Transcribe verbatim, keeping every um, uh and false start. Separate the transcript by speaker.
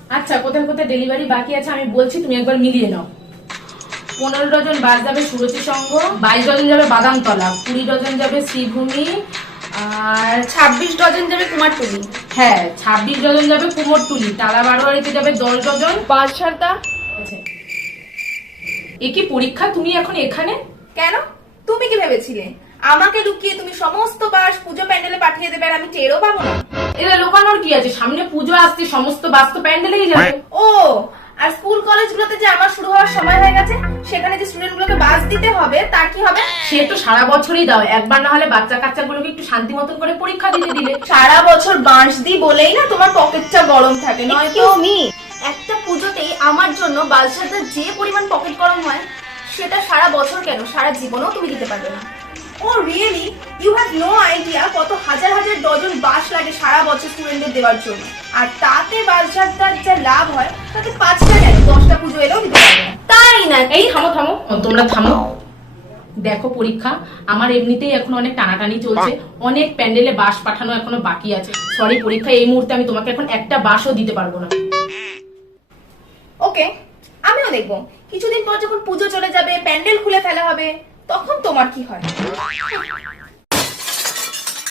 Speaker 1: আচ্ছা, কোথায় কোথায় ডেলিভারি বাকি আছে আমি বলছি, তুমি একবার মিলিয়ে নাও। পনেরো ডজন বাস যাবে সুরচি সংঘ, বাইশ ডজন যাবে বাদামতলা, কুড়ি ডজন যাবে শ্রীভূমি, আর
Speaker 2: ছাব্বিশ ডজন যাবে কুমারটুলি।
Speaker 1: হ্যাঁ ছাব্বিশ ডজন যাবে কুমোরটুলি, তালা বারোয়ারিতে যাবে দশ ডজন।
Speaker 2: বালসারদা।
Speaker 1: এ কি পরীক্ষা, তুমি এখন এখানে?
Speaker 2: কেন, তুমি কি ভেবেছিলে আমাকে লুকিয়ে তুমি সমস্ত বাস পুজো প্যান্ডেলে পাঠিয়ে দেবে আর আমি টেরও পাবো না?
Speaker 1: এরা লোকানোর কি আছে, সামনে পুজো আসছে, সমস্ত বাস তো প্যান্ডেলেই যাবে।
Speaker 2: ও, আর স্কুল কলেজগুলোতে যে আমার শুরু হওয়ার সময় হয়ে গেছে, সেখানে যে স্টুডেন্টগুলোকে বাস দিতে হবে তার কি হবে?
Speaker 1: সে তো সারা বছরই দাও, একবার না হলে বাচ্চা কাচ্চাগুলোকে একটু শান্তি মতন করে পরীক্ষা দিতে দিলে।
Speaker 2: সারা বছর বাঁশ দি বলেই না তোমার পকেটটা গরম থাকে, নয়তো একটা পুজোতেই আমার জন্য বালসারদার যে পরিমাণ পকেট গরম হয় সেটা সারা বছর কেন সারা জীবনও তুমি দিতে পারবে না। ও really, you have no idea কত হাজার হাজার ডজন বাস লাগে সারা বছর স্টুডেন্টদের দেওয়ার জন্য, আর তাতে বালসারদার যা লাভ হয় তাতে পাঁচটা কেন দশটা পুজো এলেও দিতে পারবে না। তাই না?
Speaker 1: এই থামো থামো, ও, তোমরা থামো। দেখো পরীক্ষা, আমার এমনিতেই এখন অনেক টানাটানি চলছে, অনেক প্যান্ডেলে বাস পাঠানো এখনো বাকি আছে। সরি পরীক্ষা, এই মুহূর্তে আমি তোমাকে এখন একটা বাসও দিতে পারবো না।
Speaker 2: ওকে, আমিও দেখবো কিছুদিন পর যখন পুজো চলে যাবে, প্যান্ডেল খুলে ফেলা হবে, তখন তোমার কি হয়।